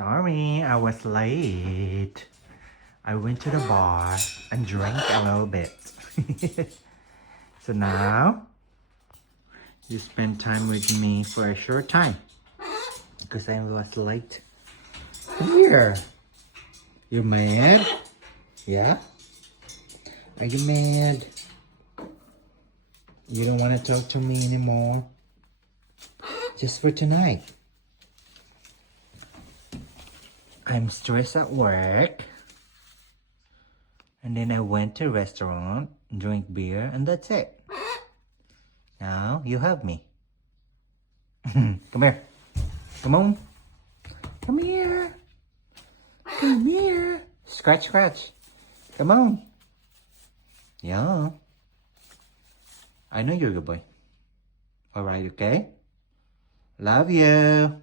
Sorry, I was late. I went to the bar and drank a little bit. So now, you spend time with me for a short time. Because I was late. Come here. You mad? Yeah? Are you mad? You don't want to talk to me anymore? Just for tonight. I'm stressed at work. And then I went to a restaurant, drink beer, and that's it. Now you have me. Come here. Come on. Come here. Come here. Scratch, scratch. Come on. Yeah. I know you're a good boy. Alright, okay? Love you.